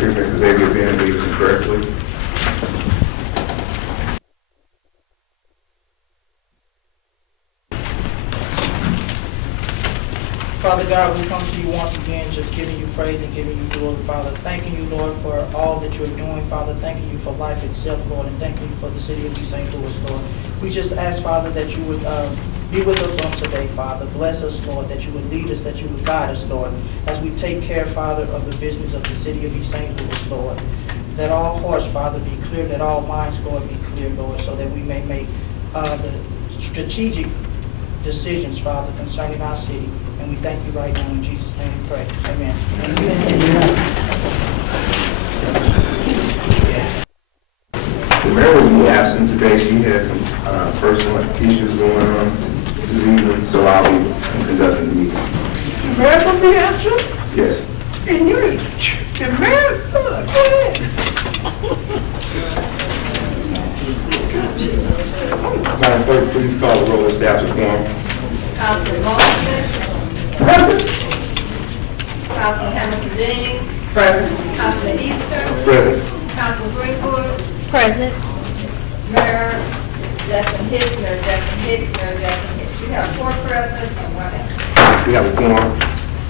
Mr. Xavier Ben leads us correctly. Father God, we come to you once again, just giving you praise and giving you glory, Father. Thanking you, Lord, for all that you're doing, Father. Thanking you for life itself, Lord, and thanking you for the city of East St. Louis, Lord. We just ask, Father, that you would be with us on today, Father. Bless us, Lord, that you would lead us, that you would guide us, Lord, as we take care, Father, of the business of the city of East St. Louis, Lord. That all hearts, Father, be clear, that all minds, Lord, be clear, Lord, so that we may make the strategic decisions, Father, concerning our city. And we thank you right now in Jesus' name we pray. Amen. The mayor will be absent today. She has some personal issues going on this evening, so I'll be conducting the meeting. The mayor will be absent? Yes. And you're the mayor? Go ahead. Madam Clerk, please call the roll and establish a quorum. Councilman Mosley. Present. Councilman Hamilton Dean. Present. Councilman Easter. Present. Councilman Greenwood. Present. Mayor Jackson Hicks. Mayor Jackson Hicks. Mayor Jackson Hicks. You have 4 present and 1 absent. We have a quorum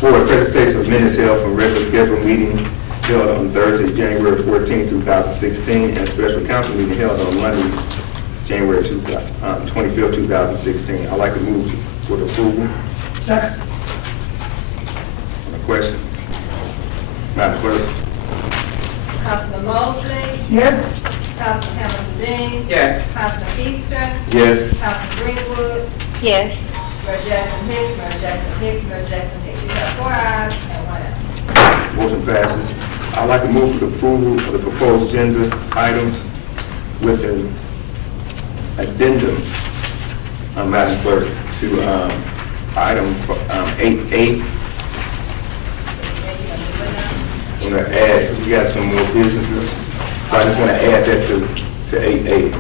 for a presentation of minutes held from regular scheduled meeting held on Thursday, January 14, 2016, and special council meeting held on Monday, January 25, 2016. I'd like to move for the approval. Second. On the question. Madam Clerk. Councilman Mosley. Yes. Councilman Hamilton Dean. Yes. Councilman Easter. Yes. Councilman Greenwood. Yes. Mayor Jackson Hicks. Mayor Jackson Hicks. Mayor Jackson Hicks. You have 4 ayes and 1 absent. Motion passes. I'd like to move for the approval of the proposed agenda items with an addendum, Madam Clerk, to item 8A. I'm going to add, because we got some more businesses, so I just want to add that to 8A.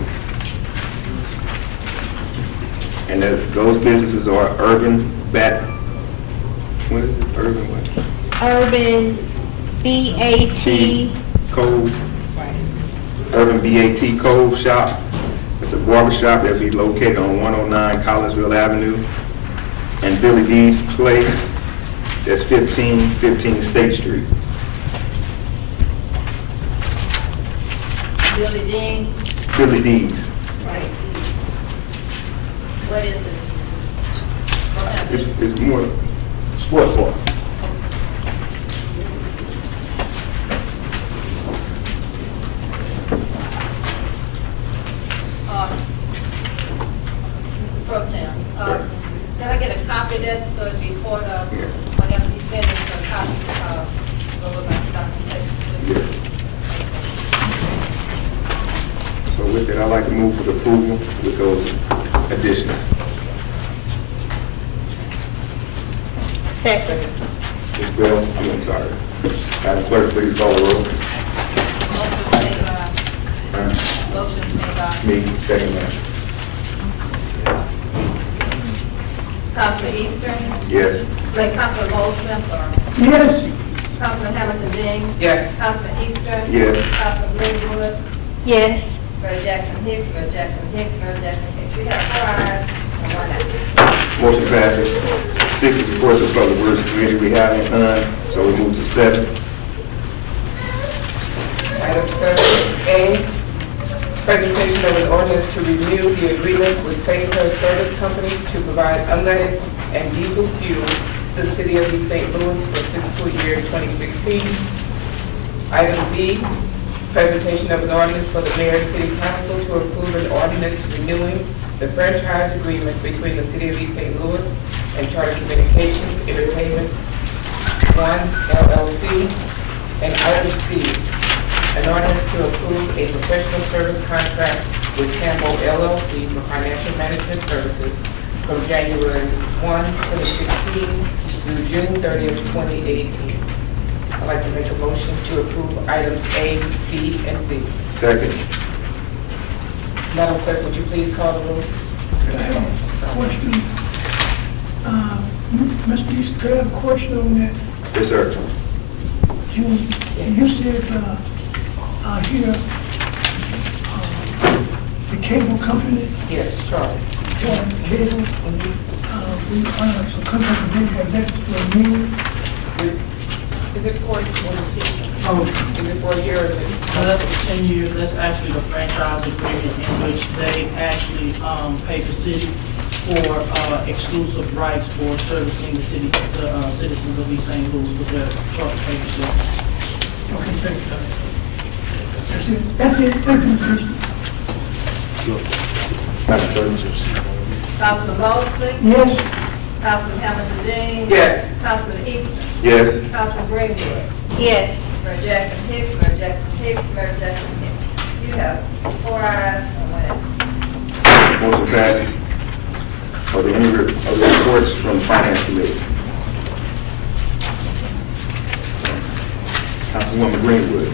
And those businesses are Urban what is it? Urban what? Urban BAT. Cove. Urban BAT Cove Shop. It's a barber shop that'll be located on 109 Collinsville Avenue. And Billy D's Place, that's 1515 State Street. Billy Dean. Billy D's. Right. What is it? What kind of- It's more sports bar. Mr. Pro Tem, can I get a copy of that so it'd be part of, Yes. whenever you finish, a copy, over my documentation? Yes. So with that, I'd like to move for the approval with those additions. Second. Ms. Bell, I'm sorry. Madam Clerk, please call the roll. Motion made by Me, second man. Councilman Easter, Yes. like Councilman Mosley, I'm sorry. Yes. Councilman Hamilton Dean. Yes. Councilman Easter. Yes. Councilman Greenwood. Yes. Mayor Jackson Hicks. Mayor Jackson Hicks. Mayor Jackson Hicks. We have 4 ayes and 1 absent. Motion passes. 6 is, of course, is for the Words Committee. We haven't none, so we move to 7. Item 7A, presentation of an ordinance to renew the agreement with St. Clair Service Company to provide unleaded and diesel fuel to the city of East St. Louis for fiscal year 2016. Item B, presentation of an ordinance for the mayor and city council to approve an ordinance renewing the franchise agreement between the city of East St. Louis and Charter Communications Entertainment 1 LLC. And item C, an ordinance to approve a professional service contract with Campbell LLC for financial management services from January 1, 2016 through June 30th, 2018. I'd like to make a motion to approve items A, B, and C. Second. Madam Clerk, would you please call the roll? I have a question. Mr. Easter, could I have a question on that? Yes, sir. June, you said, here, the cable company, Yes, Charlie. Cable, we, some contract agreement, that's for me. Is it for, Oh, is it for a year or is it? So that's for 10 years, that's actually the franchise agreement in which they actually pay the city for exclusive rights for servicing the city, the citizens of East St. Louis with their truck payment service. okay, thank you. That's it, thank you, Mr. Madam Clerk. Councilman Mosley? Yes, Councilman Hamilton Dean? Yes. Councilman Easter? Yes. Councilman Greenwood? Yes. Mayor Jackson Hicks, Mayor Jackson Hicks, Mayor Jackson Hicks. You have 4 ayes and 1 absent. Motion passes. Are there any other reports from the Finance Committee? Councilwoman Greenwood.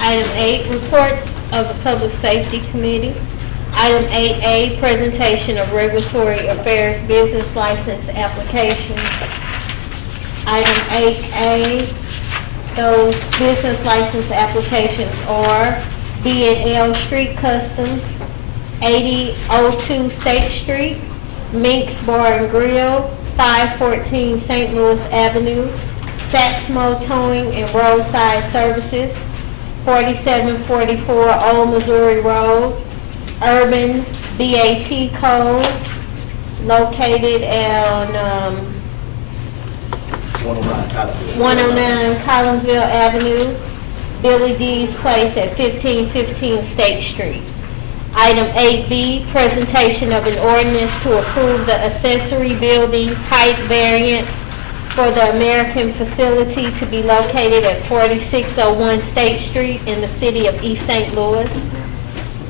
Item 8, reports of the Public Safety Committee. Item 8A, presentation of regulatory affairs business license applications. Item 8A, those business license applications are B&L Street Customs, 8002 State Street, Mink's Bar and Grill, 514 St. Louis Avenue, Saxmo Towing and Roadside Services, 4744 Old Missouri Road, Urban BAT Code, located on 109 Collinsville Avenue, Billy D's Place at 1515 State Street. Item 8B, presentation of an ordinance to approve the accessory building height variance for the American facility to be located at 4601 State Street in the city of East St. Louis.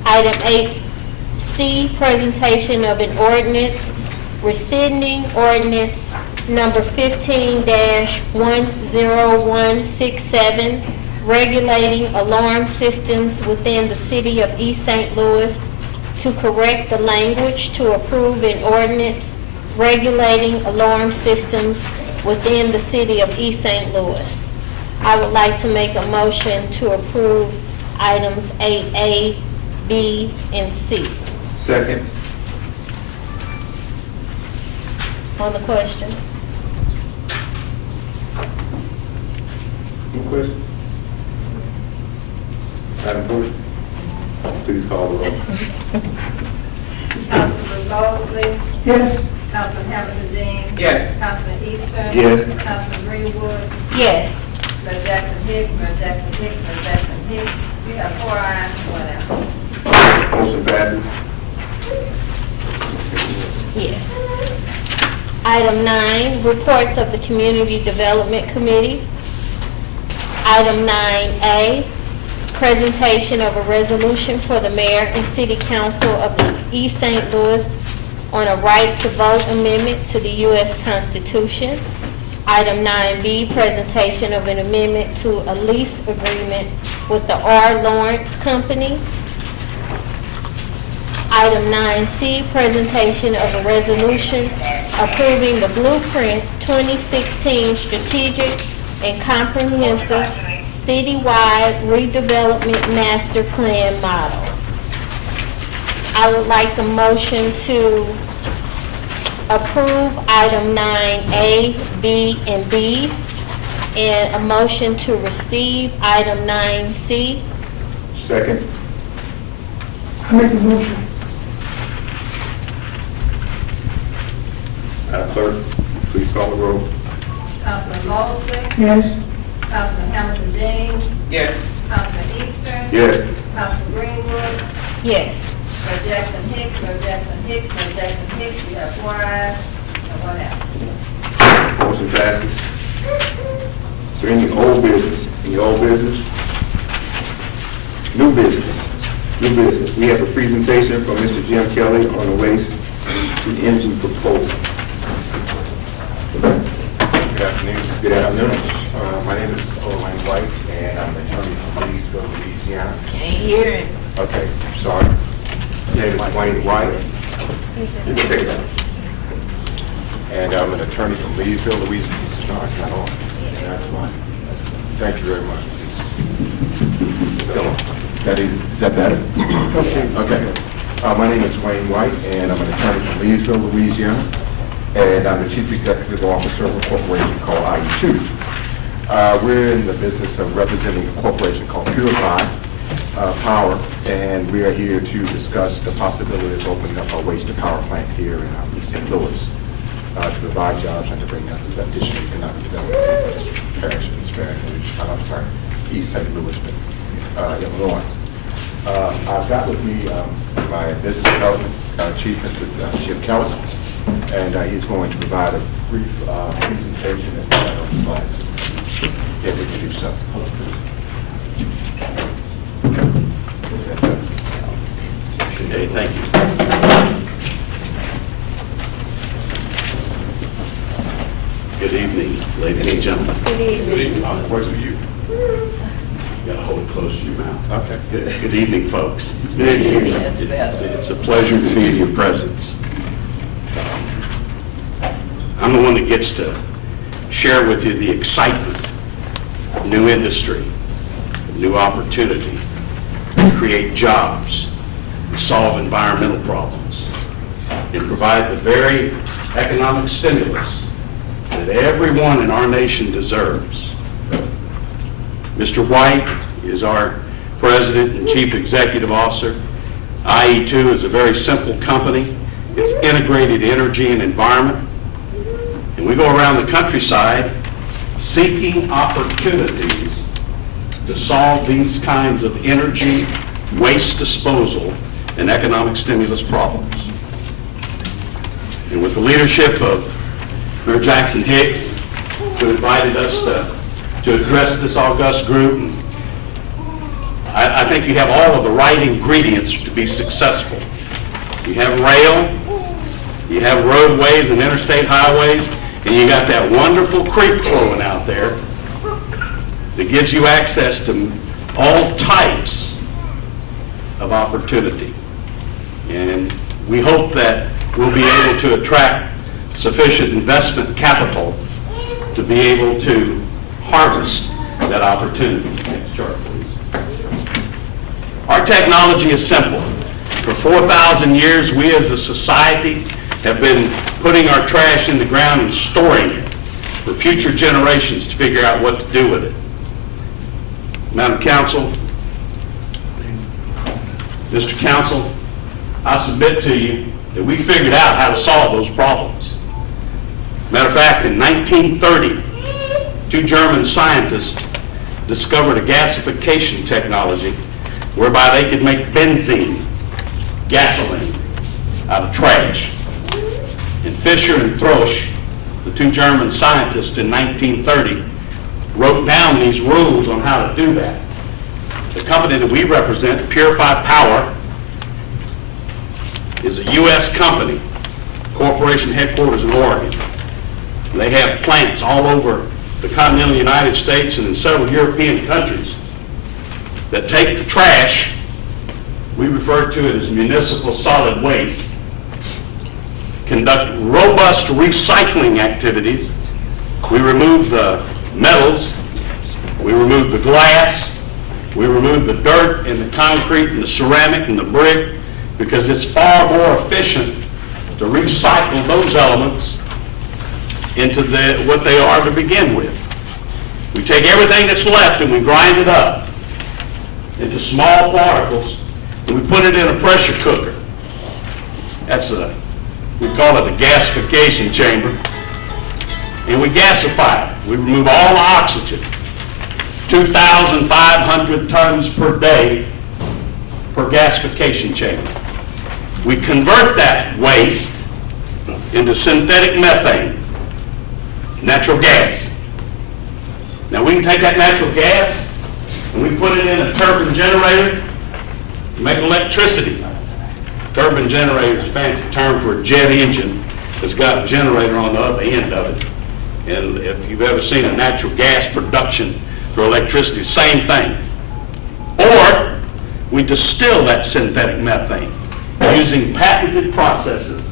Item 8C, presentation of an ordinance rescinding ordinance number 15-10167, regulating alarm systems within the city of East St. Louis to correct the language to approve an ordinance regulating alarm systems within the city of East St. Louis. I would like to make a motion to approve items 8A, B, and C. Second. On the question? Any questions? Madam Clerk, please call the roll. Councilman Mosley? yes, Councilman Hamilton Dean? Yes. Councilman Easter? Yes. Councilman Greenwood? Yes. Mayor Jackson Hicks, Mayor Jackson Hicks, Mayor Jackson Hicks. You have 4 ayes and 1 absent. Motion passes. Yes. Item 9, reports of the Community Development Committee. Item 9A, presentation of a resolution for the mayor and city council of the East St. Louis on a right to vote amendment to the U.S. Constitution. Item 9B, presentation of an amendment to a lease agreement with the R. Lawrence Company. Item 9C, presentation of a resolution approving the Blueprint 2016 Strategic and Comprehensive Citywide Redevelopment Master Plan Model. I would like a motion to approve item 9A, B, and B, and a motion to receive item 9C. Second. I make the motion. Madam Clerk, please call the roll. Councilman Mosley? Yes, Councilman Hamilton Dean? Yes. Councilman Easter? Yes. Councilman Greenwood? Yes. Mayor Jackson Hicks, Mayor Jackson Hicks, Mayor Jackson Hicks. You have 4 ayes and 1 absent. Motion passes. Is there any old business? Any old business? New business. New business. We have a presentation from Mr. Jim Kelly on the waste to energy proposal. Good afternoon. Good afternoon. My name is Owen White, and I'm an attorney from Leesville, Louisiana. Can't hear it. Okay, sorry. My name is Wayne White, You can take it out. and I'm an attorney from Leesville, Louisiana. No, it's not on. That's fine. Thank you very much. Is that better? Okay. My name is Wayne White, and I'm an attorney from Leesville, Louisiana, and I'm the Chief Executive Officer of a corporation called IE2. We're in the business of representing a corporation called Purify Power, and we are here to discuss the possibility of opening up a waste-to-power plant here in East St. Louis to provide jobs and to bring additional economic development in this parish, East St. Louis, Illinois. I've got with me my business development chief, Mr. Jim Kelly, and he's going to provide a brief presentation and on the slides. If we can do so. Okay, thank you. Good evening, ladies and gentlemen. Good evening. Works for you. You gotta hold it close to your mouth. Okay. Good evening, folks. It's a pleasure to be in your presence. I'm the one that gets to share with you the excitement of new industry, new opportunity, create jobs, solve environmental problems, and provide the very economic stimulus that everyone in our nation deserves. Mr. White is our President and Chief Executive Officer. IE2 is a very simple company. It's integrated energy and environment. And we go around the countryside seeking opportunities to solve these kinds of energy, waste disposal, and economic stimulus problems. And with the leadership of Mayor Jackson Hicks, who invited us to address this august group, I think you have all of the right ingredients to be successful. You have rail, you have roadways and interstate highways, and you got that wonderful creek flowing out there that gives you access to all types of opportunity. And we hope that we'll be able to attract sufficient investment capital to be able to harvest that opportunity. Next chart, please. Our technology is simple. For 4,000 years, we as a society have been putting our trash in the ground and storing it for future generations to figure out what to do with it. Madam Council, Mr. Council, I submit to you that we figured out how to solve those problems. Matter of fact, in 1930, two German scientists discovered a gasification technology whereby they could make benzene, gasoline, out of trash. And Fischer and Throsch, the two German scientists in 1930, wrote down these rules on how to do that. The company that we represent, Purify Power, is a U.S. company, corporation headquarters in Oregon. They have plants all over the continental United States and in several European countries that take the trash, we refer to it as municipal solid waste, conduct robust recycling activities. We remove the metals, we remove the glass, we remove the dirt and the concrete and the ceramic and the brick, because it's far more efficient to recycle those elements into what they are to begin with. We take everything that's left and we grind it up into small particles and we put it in a pressure cooker. We call it a gasification chamber. And we gasify it. We remove all the oxygen. 2,500 tons per day per gasification chamber. We convert that waste into synthetic methane, natural gas. Now we can take that natural gas and we put it in a turbine generator to make electricity. Turbine generator is a fancy term for a jet engine that's got a generator on the other end of it. And if you've ever seen a natural gas production for electricity, same thing. Or we distill that synthetic methane using patented processes.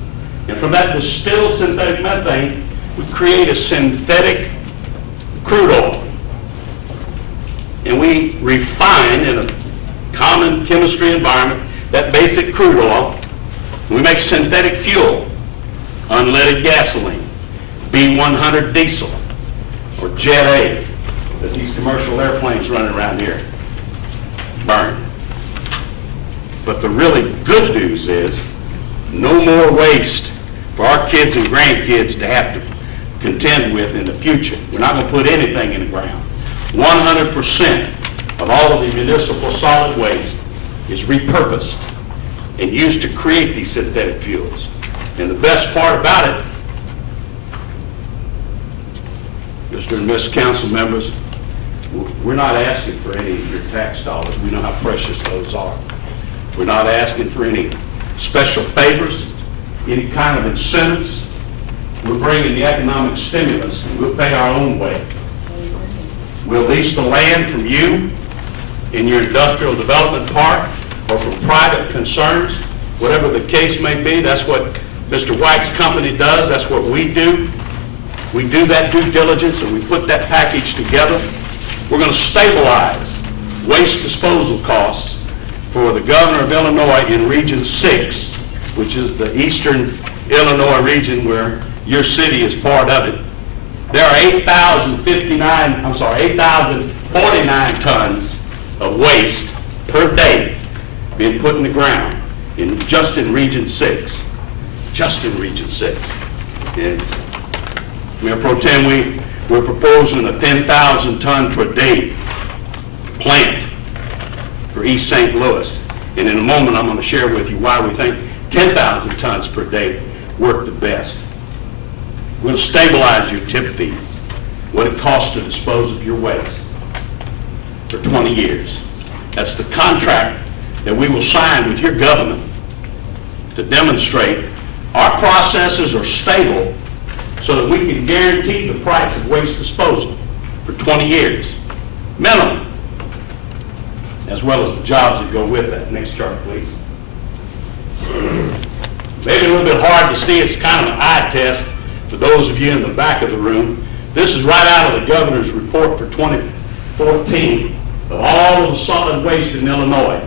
And from that distilled synthetic methane, we create a synthetic crude oil. And we refine in a common chemistry environment that basic crude oil. We make synthetic fuel, unleaded gasoline, B100 diesel, or Jet A that these commercial airplanes running around here burn. But the really good news is no more waste for our kids and grandkids to have to contend with in the future. We're not going to put anything in the ground. 100% of all of the municipal solid waste is repurposed and used to create these synthetic fuels. And the best part about it, Mr. and Ms. Council members, we're not asking for any of your tax dollars. We know how precious those are. We're not asking for any special favors, any kind of incentives. We're bringing the economic stimulus. We'll pay our own way. We'll lease the land from you in your industrial development park or from private concerns, whatever the case may be. That's what Mr. White's company does. That's what we do. We do that due diligence and we put that package together. We're going to stabilize waste disposal costs for the governor of Illinois in Region 6, which is the eastern Illinois region where your city is part of it. There are 8,049 tons of waste per day being put in the ground just in Region 6. Just in Region 6. And Mayor Pro Tem, we're proposing a 10,000 ton per day plant for East St. Louis. And in a moment, I'm going to share with you why we think 10,000 tons per day work the best. We're going to stabilize your tip fees, what it costs to dispose of your waste for 20 years. That's the contract that we will sign with your government to demonstrate our processes are stable so that we can guarantee the price of waste disposal for 20 years, minimum, as well as the jobs that go with that. Next chart, please. Maybe a little bit hard to see. It's kind of an eye test for those of you in the back of the room. This is right out of the governor's report for 2014 of all of the solid waste in Illinois.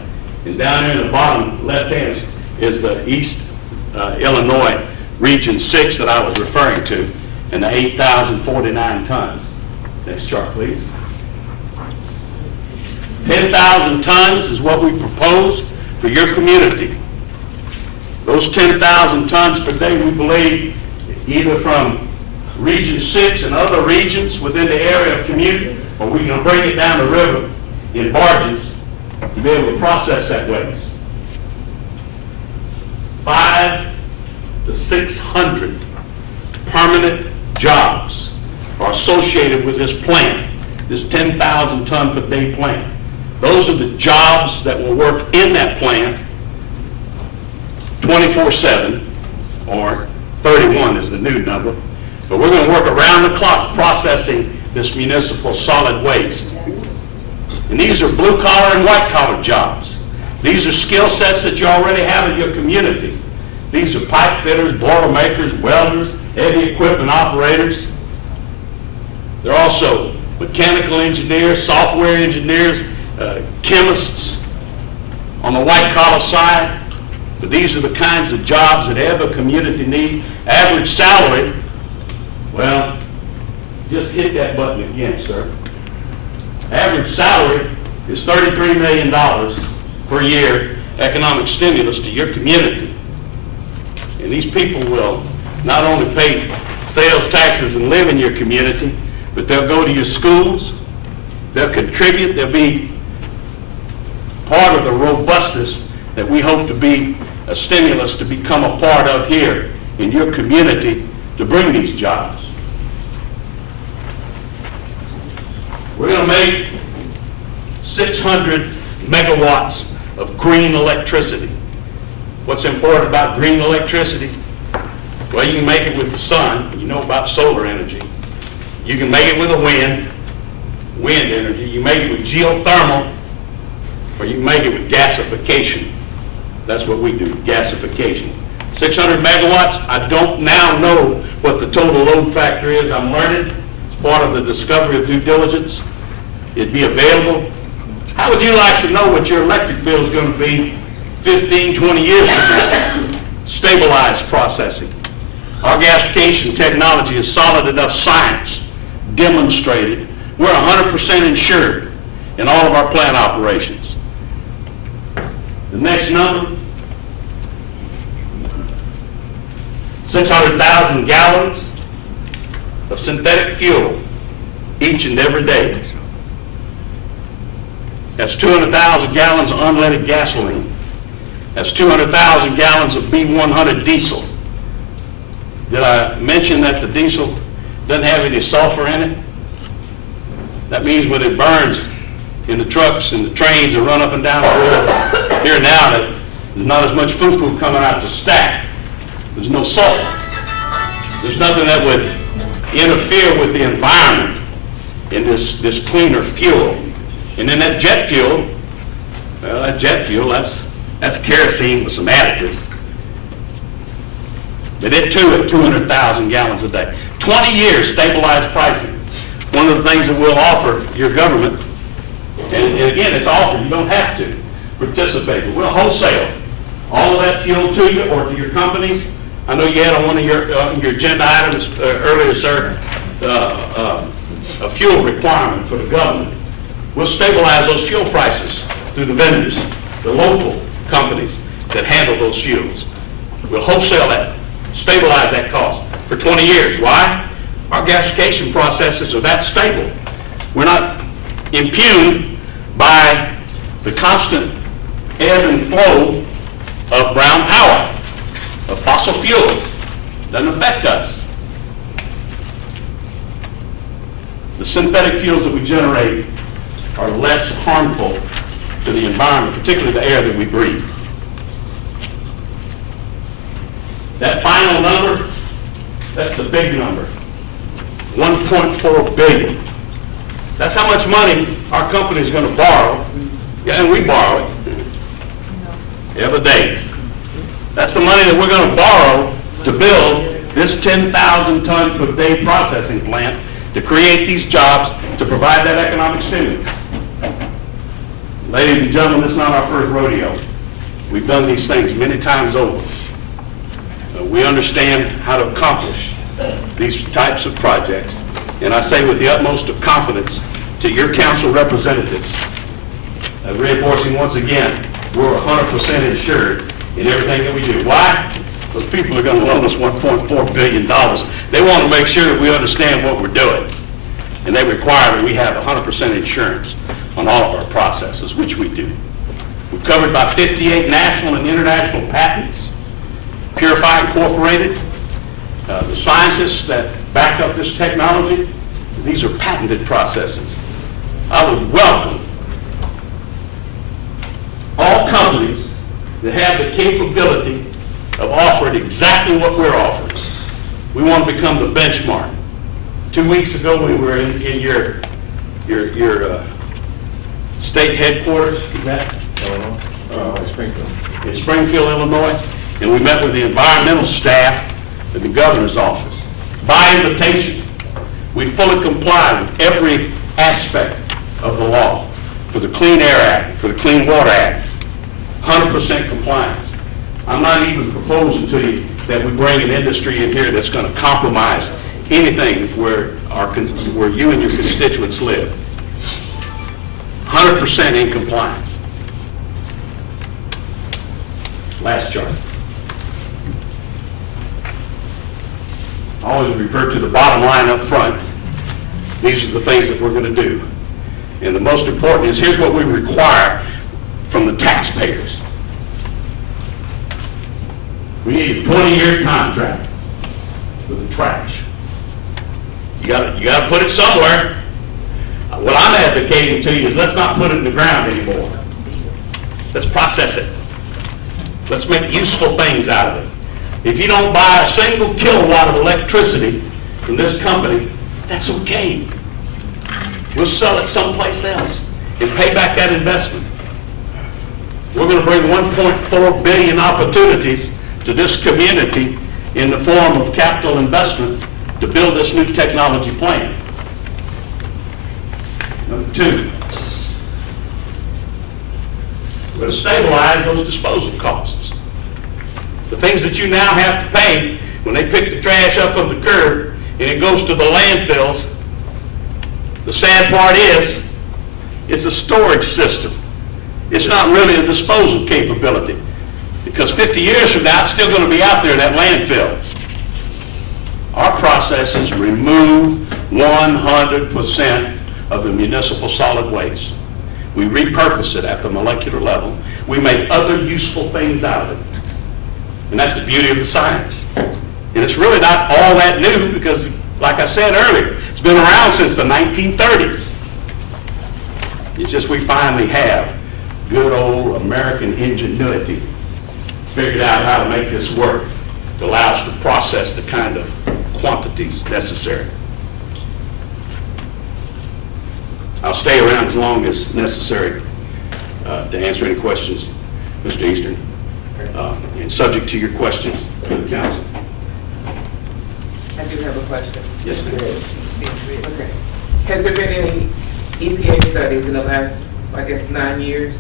And down here in the bottom left hand is the East Illinois Region 6 that I was referring to, and the 8,049 tons. Next chart, please. 10,000 tons is what we propose for your community. Those 10,000 tons per day, we believe, either from Region 6 and other regions within the area of community, or we can bring it down the river in barges to be able to process that waste. 500 to 600 permanent jobs are associated with this plant, this 10,000 ton per day plant. Those are the jobs that will work in that plant 24/7, or 31 is the new number. But we're going to work around the clock processing this municipal solid waste. And these are blue collar and white collar jobs. These are skill sets that you already have in your community. These are pipe fitters, boiler makers, welders, heavy equipment operators. They're also mechanical engineers, software engineers, chemists on the white collar side. But these are the kinds of jobs that every community needs. Average salary, well, just hit that button again, sir. Average salary is $33 million per year economic stimulus to your community. And these people will not only pay sales taxes and live in your community, but they'll go to your schools, they'll contribute, they'll be part of the robustness that we hope to be a stimulus to become a part of here in your community to bring these jobs. We're going to make 600 megawatts of green electricity. What's important about green electricity? Well, you can make it with the sun. You know about solar energy. You can make it with the wind energy. You make it with geothermal, or you can make it with gasification. That's what we do, gasification. 600 megawatts, I don't now know what the total load factor is. I'm learning. It's part of the discovery of due diligence. It'd be available. How would you like to know what your electric bill is going to be 15, 20 years from now? Stabilized processing. Our gasification technology is solid enough science, demonstrated. We're 100% insured in all of our plant operations. The next number, 600,000 gallons of synthetic fuel each and every day. That's 200,000 gallons of unleaded gasoline. That's 200,000 gallons of B100 diesel. Did I mention that the diesel doesn't have any sulfur in it? That means when it burns in the trucks and the trains that run up and down the road here now, that there's not as much foo-foo coming out the stack. There's no sulfur. There's nothing that would interfere with the environment in this cleaner fuel. And then that jet fuel, well, that jet fuel, that's kerosene with some additives. But it too at 200,000 gallons a day. 20 years stabilized pricing. One of the things that we'll offer your government, and again, it's offered, you don't have to participate, but we'll wholesale all of that fuel to you or to your companies. I know you had on one of your agenda items earlier, sir, a fuel requirement for the government. We'll stabilize those fuel prices through the vendors, the local companies that handle those fuels. We'll wholesale that, stabilize that cost for 20 years. Why? Our gasification processes are that stable. We're not impugned by the constant ebb and flow of brown power, of fossil fuels. Doesn't affect us. The synthetic fuels that we generate are less harmful to the environment, particularly the air that we breathe. That final number, that's the big number. 1.4 billion. That's how much money our company is going to borrow. Yeah, and we borrow it every day. That's the money that we're going to borrow to build this 10,000 ton per day processing plant to create these jobs, to provide that economic stimulus. Ladies and gentlemen, this is not our first rodeo. We've done these things many times over. We understand how to accomplish these types of projects. And I say with the utmost of confidence to your council representatives, reinforcing once again, we're 100% insured in everything that we do. Why? Because people are going to loan us $1.4 billion. They want to make sure that we understand what we're doing. And they require that we have 100% insurance on all of our processes, which we do. We're covered by 58 national and international patents. Purify Incorporated, the scientists that back up this technology, these are patented processes. I would welcome all companies that have the capability of offering exactly what we're offering. We want to become the benchmark. 2 weeks ago, we were in your state headquarters, is that? Springfield. In Springfield, Illinois, and we met with the environmental staff at the governor's office. By invitation, we fully comply with every aspect of the law for the Clean Air Act, for the Clean Water Act, 100% compliance. I'm not even proposing to you that we bring an industry in here that's going to compromise anything where you and your constituents live. 100% in compliance. Last chart. I always revert to the bottom line up front. These are the things that we're going to do. And the most important is, here's what we require from the taxpayers. We need a 20-year contract for the trash. You got to put it somewhere. What I'm advocating to you is let's not put it in the ground anymore. Let's process it. Let's make useful things out of it. If you don't buy a single kilowatt of electricity from this company, that's okay. We'll sell it someplace else and pay back that investment. We're going to bring 1.4 billion opportunities to this community in the form of capital investment to build this new technology plant. Number two, we're going to stabilize those disposal costs. The things that you now have to pay when they pick the trash up from the curb and it goes to the landfills, the sad part is, it's a storage system. It's not really a disposal capability, because 50 years from now, it's still going to be out there in that landfill. Our process is remove 100% of the municipal solid waste. We repurpose it at the molecular level. We make other useful things out of it. And that's the beauty of the science. And it's really not all that new because, like I said earlier, it's been around since the 1930s. It's just we finally have good old American ingenuity figured out how to make this work to allow us to process the kind of quantities necessary. I'll stay around as long as necessary to answer any questions, Mr. Eastern, and subject to your questions to the council. I do have a question. Yes, ma'am. Okay. Has there been any EPA studies in the last, I guess, 9 years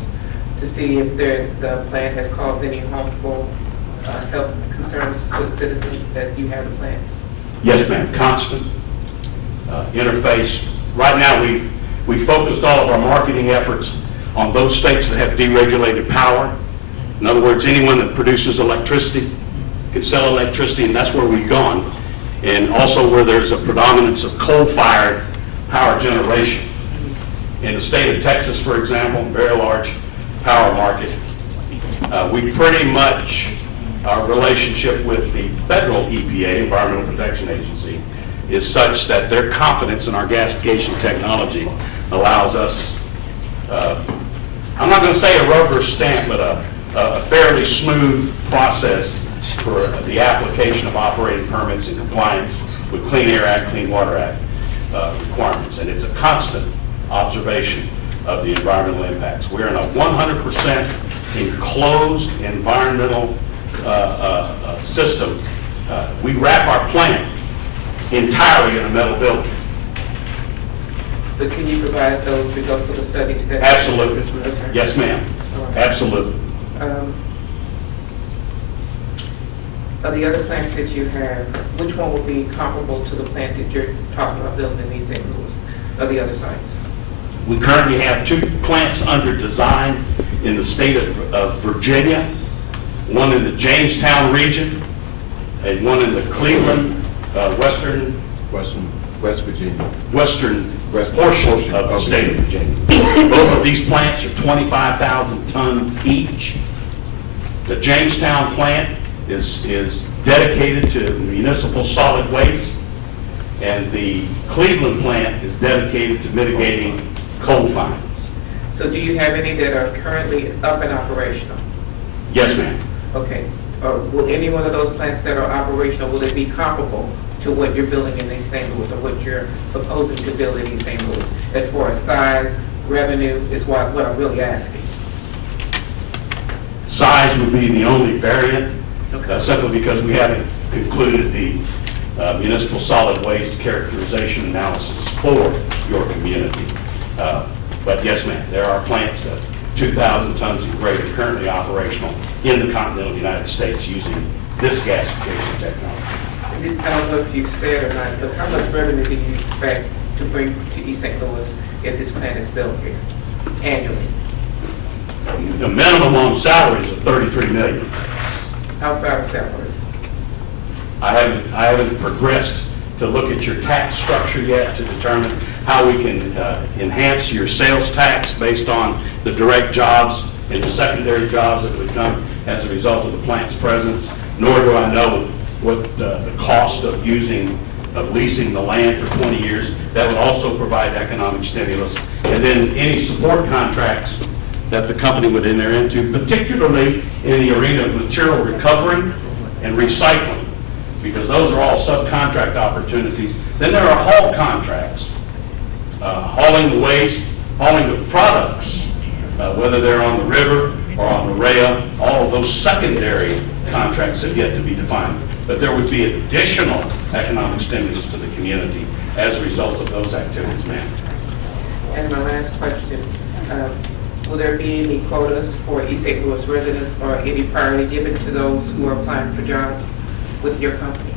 to see if the plant has caused any harmful health concerns to the citizens that you have the plants? Yes, ma'am. Constant interface. Right now, we focused all of our marketing efforts on those states that have deregulated power. In other words, anyone that produces electricity can sell electricity, and that's where we've gone. And also where there's a predominance of coal-fired power generation. In the state of Texas, for example, very large power market, we pretty much, our relationship with the federal EPA, Environmental Protection Agency, is such that their confidence in our gasification technology allows us, I'm not going to say a rubber stamp, but a fairly smooth process for the application of operating permits in compliance with Clean Air Act, Clean Water Act requirements. And it's a constant observation of the environmental impacts. We're in a 100% enclosed environmental system. We wrap our plant entirely in a metal building. But can you provide those results of the studies that? Absolutely. Okay. Yes, ma'am. Absolutely. Of the other plants that you have, which one will be comparable to the plant that you're talking about building in East St. Louis, of the other sites? We currently have 2 plants under design in the state of Virginia, one in the Jamestown region, and one in the Cleveland, West Virginia. western Western portion of the state of Virginia. Both of these plants are 25,000 tons each. The Jamestown plant is dedicated to municipal solid waste, and the Cleveland plant is dedicated to mitigating coal fines. So do you have any that are currently up and operational? Yes, ma'am. Okay. Will any one of those plants that are operational, will it be comparable to what you're building in East St. Louis or what you're proposing to build in East St. Louis? As far as size, revenue, is what I'm really asking. Size would be the only variant, Okay. simply because we haven't concluded the municipal solid waste characterization analysis for your community. But yes, ma'am, there are plants that 2,000 tons and greater currently operational in the continental United States using this gasification technology. I don't know if you said or not, but how much revenue do you expect to bring to East St. Louis if this plant is built here annually? The minimum on salaries of $33 million. Outside of salaries? I haven't progressed to look at your tax structure yet to determine how we can enhance your sales tax based on the direct jobs and the secondary jobs that would come as a result of the plant's presence, nor do I know what the cost of leasing the land for 20 years. That would also provide economic stimulus. And then any support contracts that the company would enter into, particularly in the arena of material recovery and recycling, because those are all subcontract opportunities. Then there are haul contracts, hauling the waste, hauling the products, whether they're on the river or on the rail. All of those secondary contracts have yet to be defined. But there would be additional economic stimulus to the community as a result of those activities, ma'am. And my last question, will there be any quotas for East St. Louis residents or any priority given to those who are applying for jobs with your company?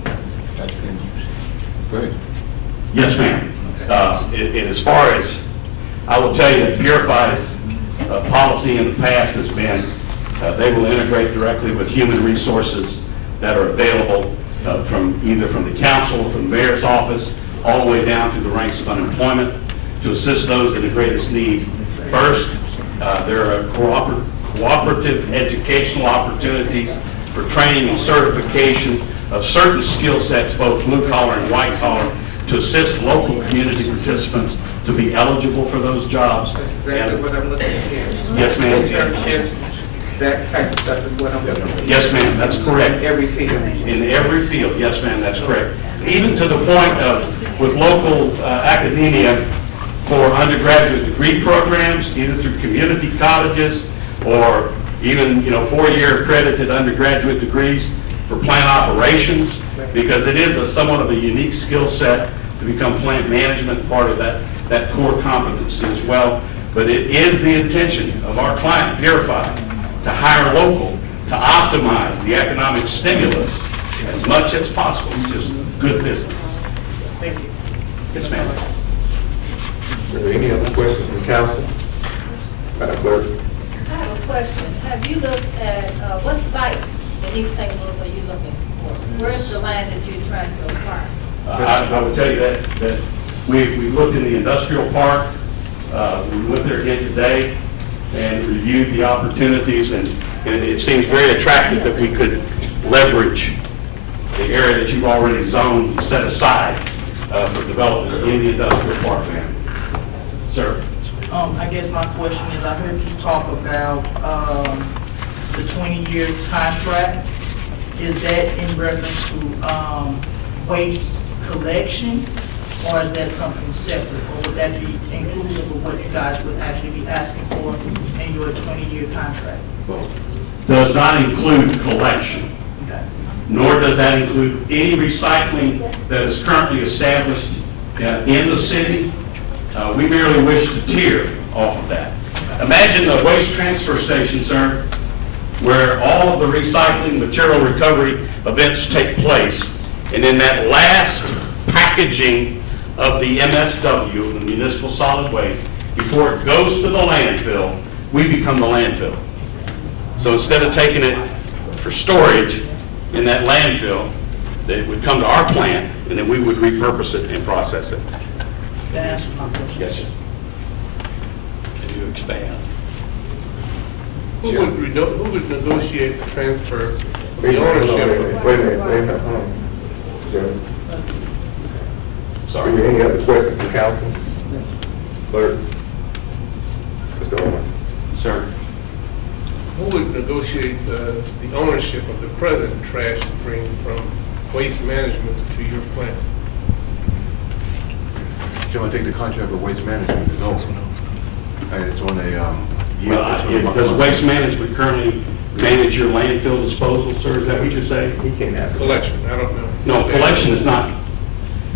Go ahead. Yes, ma'am. And as far as, I will tell you that Purify's policy in the past has been, they will integrate directly with human resources that are available from either from the council, from the mayor's office, all the way down through the ranks of unemployment to assist those in the greatest need. First, there are cooperative educational opportunities for training and certification of certain skill sets, both blue collar and white collar, to assist local community participants to be eligible for those jobs. That's exactly what I'm looking at here. Yes, ma'am. Internships, that type of stuff is what I'm looking at. Yes, ma'am, that's correct. Every field. In every field, yes, ma'am, that's correct. Even to the point of, with local academia for undergraduate degree programs, either through community colleges or even, 4-year accredited undergraduate degrees for plant operations, because it is somewhat of a unique skill set to become plant management, part of that core competency as well. But it is the intention of our client, Purify, to hire local, to optimize the economic stimulus as much as possible, which is good business. Thank you. Yes, ma'am. Are there any other questions from council? Madam Clerk? I have a question. Have you looked at, what site in East St. Louis are you looking for? Where's the land that you're trying to acquire? I would tell you that we looked in the industrial park. We went there again today and reviewed the opportunities, and it seems very attractive that we could leverage the area that you've already zoned, and set aside for development in the industrial park, ma'am. Sir? I guess my question is, I heard you talk about the 20-year contract. Is that in reference to waste collection, or is that something separate? Or would that be inclusive of what you guys would actually be asking for in your 20-year contract? Does not include collection, Okay. nor does that include any recycling that is currently established in the city. We merely wish to tier off of that. Imagine the waste transfer station, sir, where all of the recycling material recovery events take place, and in that last packaging of the MSW, the municipal solid waste, before it goes to the landfill, we become the landfill. So instead of taking it for storage in that landfill, it would come to our plant, and then we would repurpose it and process it. That answers my question. Yes, sir. Can you expand? Who would negotiate the transfer of Wait the a minute, ownership? wait a minute. Jim, Sorry. are there any other questions from council? Clerk? Mr. Owens? Sir? Who would negotiate the ownership of the present trash stream from waste management to your plant? Jim, I think the contract with Waste Management is over. And it's on a year. Does Waste Management currently manage your landfill disposal, sir? Is that what you're saying? He can't answer. Collection, I don't know. No, collection is not,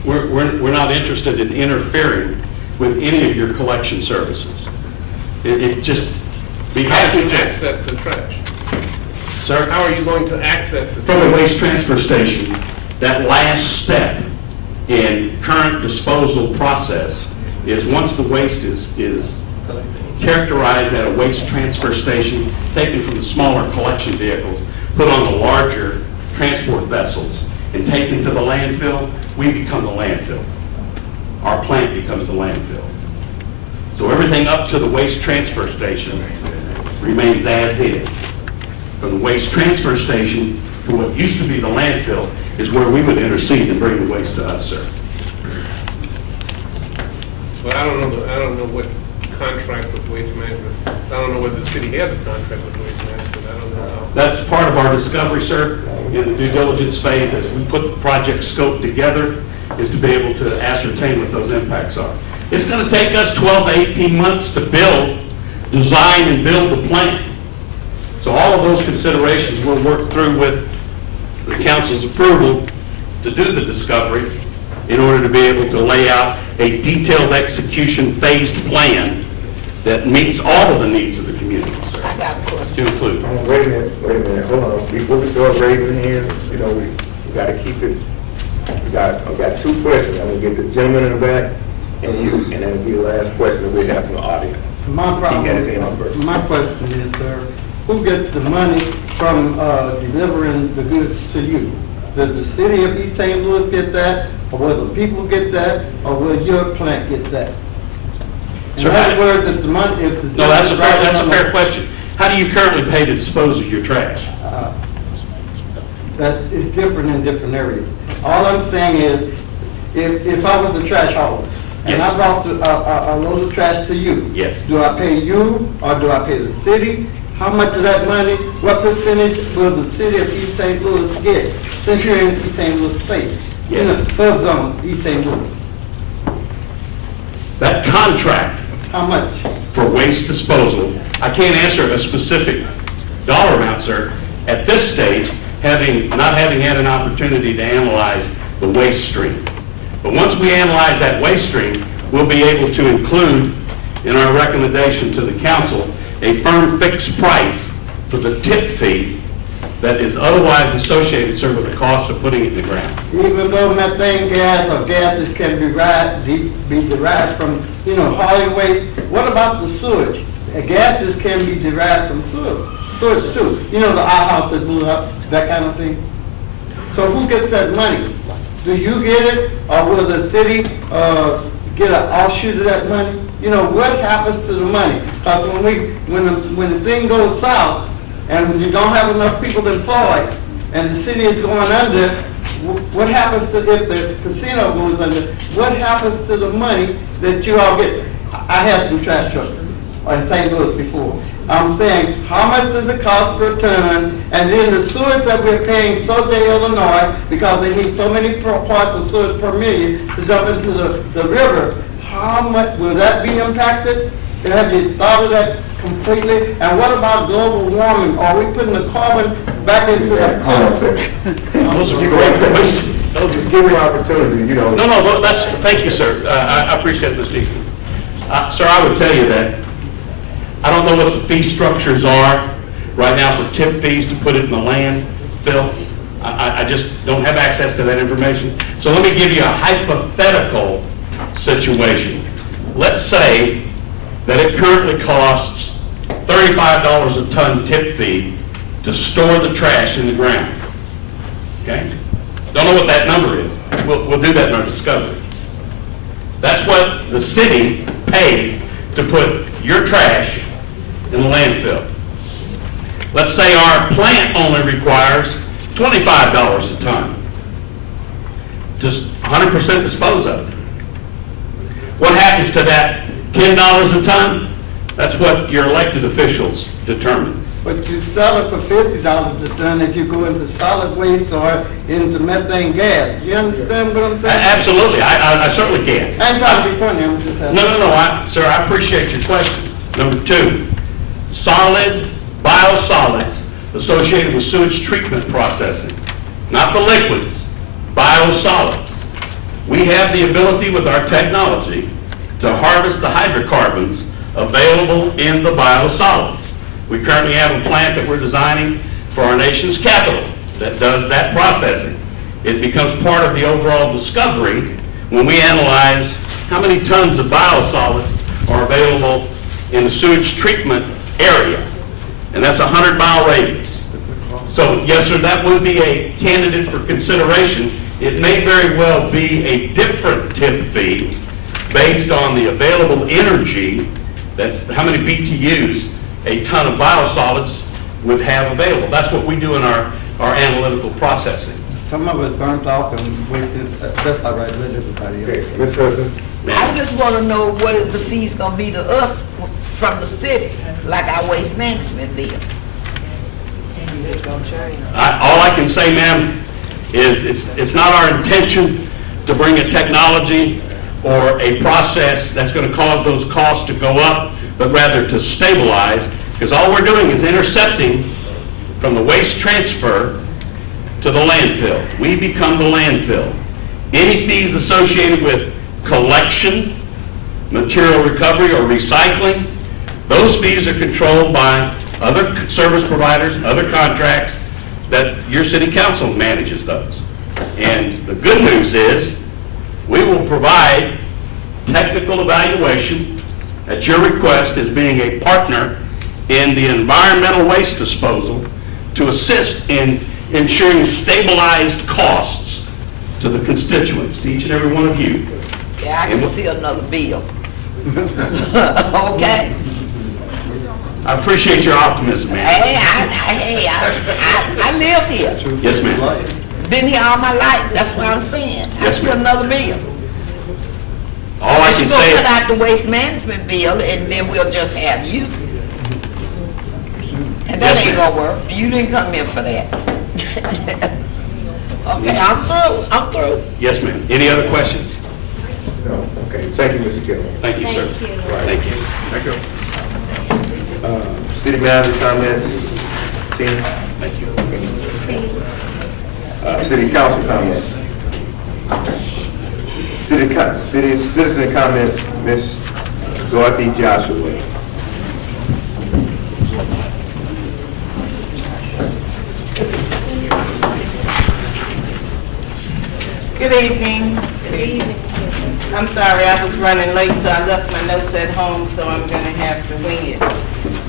we're not interested in interfering with any of your collection services. It just, be How do happy you to, access the trash? sir? How are you going to access the From the trash? waste transfer station, that last step in current disposal process is once the waste is characterized at a waste transfer station, taken from the smaller collection vehicles, put on the larger transport vessels, and taken to the landfill, we become the landfill. Our plant becomes the landfill. So everything up to the waste transfer station remains as is. From the waste transfer station to what used to be the landfill is where we would intercede and bring the waste to us, sir. Well, I don't know what contract with waste management. I don't know whether the city has a contract with waste management. I don't know how. That's part of our discovery, sir, in the due diligence phase, as we put the project scope together, is to be able to ascertain what those impacts are. It's going to take us 12 to 18 months to build, design, and build the plant. So all of those considerations we'll work through with the council's approval to do the discovery in order to be able to lay out a detailed execution phased plan that meets all of the needs of the community, sir. I got a question. To include. Wait a minute, hold on. Before we start raising hands, we gotta keep it, I've got two questions. I'm gonna get the gentleman in the back and you, and then it'll be the last question that we have from the audience. My He got his hand up first. problem, my question is, sir, who gets the money from delivering the goods to you? Does the city of East St. Louis get that, or will the people get that, or will your plant get that? In Sir, other words, if the money, if the... No, that's a fair question. How do you currently pay to dispose of your trash? That is different in different areas. All I'm saying is, if I was a trash hauler, and I Yes. brought a load of trash to you. Yes. Do I pay you, or do I pay the city? How much of that money, what percentage will the city of East St. Louis get, since you're in East St. Louis State? Yes. In the hub zone, East St. Louis, That contract how much? for waste disposal, I can't answer a specific dollar amount, sir, at this stage, not having had an opportunity to analyze the waste stream. But once we analyze that waste stream, we'll be able to include in our recommendation to the council a firm fixed price for the tip fee that is otherwise associated, sir, with the cost of putting it in the ground. Even though methane gas or gases can be derived from, hauling waste, what about the sewage? Gases can be derived from sewage too. The outhouse that blew up, that kind of thing. So who gets that money? Do you get it, or will the city get an offshoot of that money? What happens to the money? Because when the thing goes south, and you don't have enough people employed, and the city is going under, what happens if the casino goes under? What happens to the money that you all get? I had some trash trucks in St. Louis before. I'm saying, how much does it cost per ton? And then the sewage that we're paying Sauget, Illinois, because they need so many parts of sewage per million to dump into the river, how much will that be impacted? Have you thought of that completely? And what about global warming? Are we putting the carbon back into the... Hold on a second. Those are great questions. Those Just are give me an opportunity, No, thank you, sir. I appreciate this, Steve. Sir, I would tell you that I don't know what the fee structures are right now for tip fees to put it in the landfill. I just don't have access to that information. So let me give you a hypothetical situation. Let's say that it currently costs $35 a ton tip fee to store the trash in the ground. Okay? Don't know what that number is. We'll do that in our discovery. That's what the city pays to put your trash in the landfill. Let's say our plant only requires $25 a ton. Just 100% dispose of it. What happens to that $10 a ton? That's what your elected officials determine. But you sell it for $50 a ton if you go into solid waste or into methane gas. You understand what I'm saying? Absolutely, I certainly can. I ain't trying to be funny, I'm just asking. No, sir, I appreciate your question. Number two, solid biosolids associated with sewage treatment processing, not the liquids, biosolids. We have the ability with our technology to harvest the hydrocarbons available in the biosolids. We currently have a plant that we're designing for our nation's capital that does that processing. It becomes part of the overall discovery when we analyze how many tons of biosolids are available in the sewage treatment area. And that's a 100-mile radius. So, yes, sir, that would be a candidate for consideration. It may very well be a different tip fee based on the available energy, that's how many BTUs a ton of biosolids would have available. That's what we do in our analytical processing. Some of it burnt off and wasted, that's all right, let everybody else. Okay, Ms. Hudson. I just want to know what is the fees going to be to us from the city, like our waste management bill. All I can say, ma'am, is it's not our intention to bring a technology or a process that's going to cause those costs to go up, but rather to stabilize, because all we're doing is intercepting from the waste transfer to the landfill. We become the landfill. Any fees associated with collection, material recovery, or recycling, those fees are controlled by other service providers, other contracts, that your city council manages those. And the good news is, we will provide technical evaluation at your request as being a partner in the environmental waste disposal to assist in ensuring stabilized costs to the constituents, to each and every one of you. Yeah, I can see another bill. Okay? I appreciate your optimism, ma'am. I live here. Yes, ma'am. Been here all my life, that's what I'm saying. Yes, I see ma'am. another bill. All I can Let's go say, cut out the waste management bill, and then we'll just have you. And that Yes, ain't ma'am. gonna work. You didn't come in for that. Okay, I'm through. yes, ma'am. Any other questions? No, okay, thank you, Mr. Kelly. Thank you, sir. Thank you. Thank you. Thank you. City manager comments, Tina? Thank you. City council comments. City citizen comments, Ms. Dorothy Joshua. Good evening. I'm sorry, I was running late, so I left my notes at home, so I'm going to have to wing it.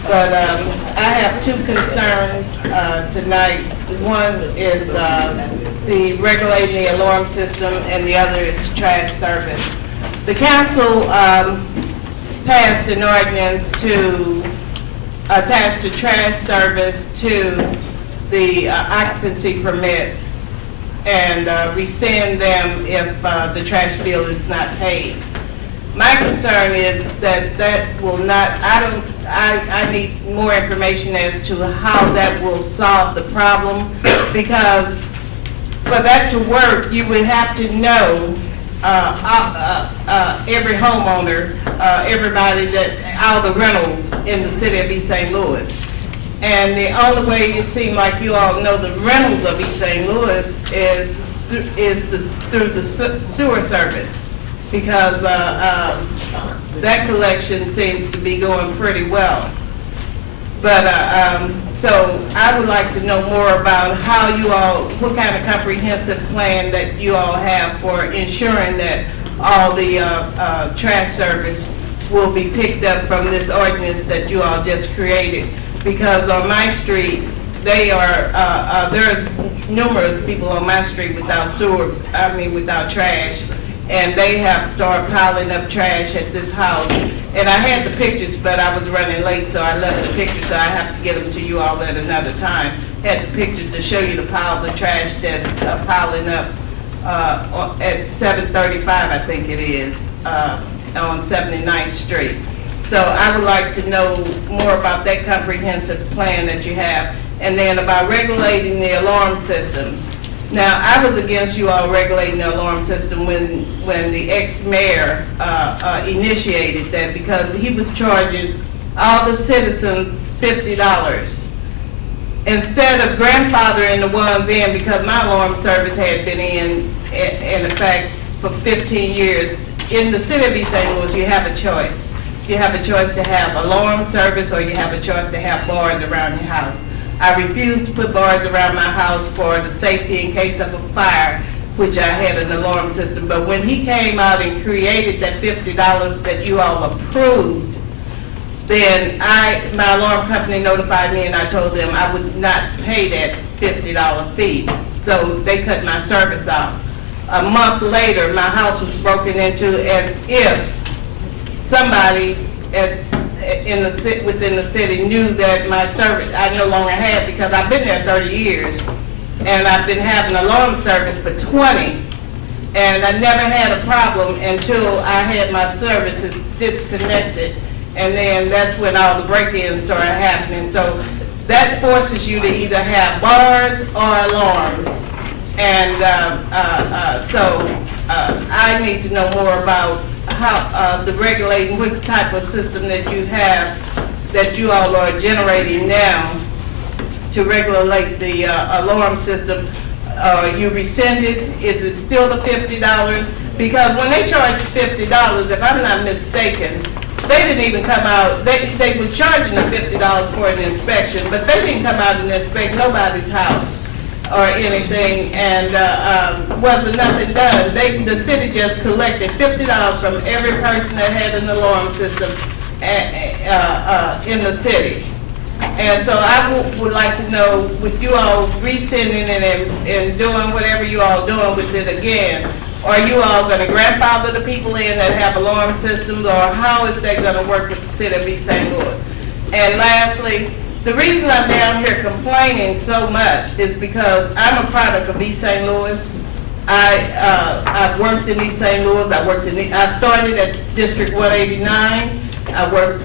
But I have two concerns tonight. One is the regulating the alarm system, and the other is the trash service. The council passed an ordinance to attach the trash service to the occupancy permits and rescind them if the trash bill is not paid. My concern is that will not, I need more information as to how that will solve the problem, because for that to work, you would have to know every homeowner, everybody all the rentals in the city of East St. Louis. And the only way it seems like you all know the rentals of East St. Louis is through the sewer service, because that collection seems to be going pretty well. But so I would like to know more about how you all, what kind of comprehensive plan that you all have for ensuring that all the trash service will be picked up from this ordinance that you all just created. Because on my street, there's numerous people on my street without without trash, and they have started piling up trash at this house. And I had the pictures, but I was running late, so I left the pictures, so I have to get them to you all at another time. Had the pictures to show you the piles of trash that's piling up at 735, I think it is, on 79th Street. So I would like to know more about that comprehensive plan that you have, and then about regulating the alarm system. Now, I was against you all regulating the alarm system when the ex-mayor initiated that, because he was charging all the citizens $50. Instead of grandfathering the ones in, because my alarm service had been in effect for 15 years. In the city of East St. Louis, you have a choice. You have a choice to have alarm service, or you have a choice to have bars around your house. I refused to put bars around my house for the safety in case of a fire, which I had an alarm system. But when he came out and created that $50 that you all approved, then my alarm company notified me, and I told them I would not pay that $50 fee. So they cut my service off. A month later, my house was broken into as if somebody within the city knew that my service I no longer had, because I've been there 30 years and I've been having alarm service for 20, and I never had a problem until I had my services disconnected, and then that's when all the break-ins started happening. So that forces you to either have bars or alarms, and so I need to know more about how the regulating, what type of system that you have, that you all are generating now to regulate the alarm system. You rescinded, is it still the $50? Because when they charged $50, if I'm not mistaken, they didn't even come out, they were charging the $50 for an inspection, but they didn't come out and inspect nobody's house or anything, and wasn't nothing done. The city just collected $50 from every person that had an alarm system in the city. And so I would like to know, with you all rescinding it and doing whatever you all doing with it again, are you all going to grandfather the people in that have alarm systems, or how is that going to work with the city of East St. Louis? And lastly, the reason I'm down here complaining so much is because I'm a product of East St. Louis. I've worked in East St. Louis. I started at District 189. I worked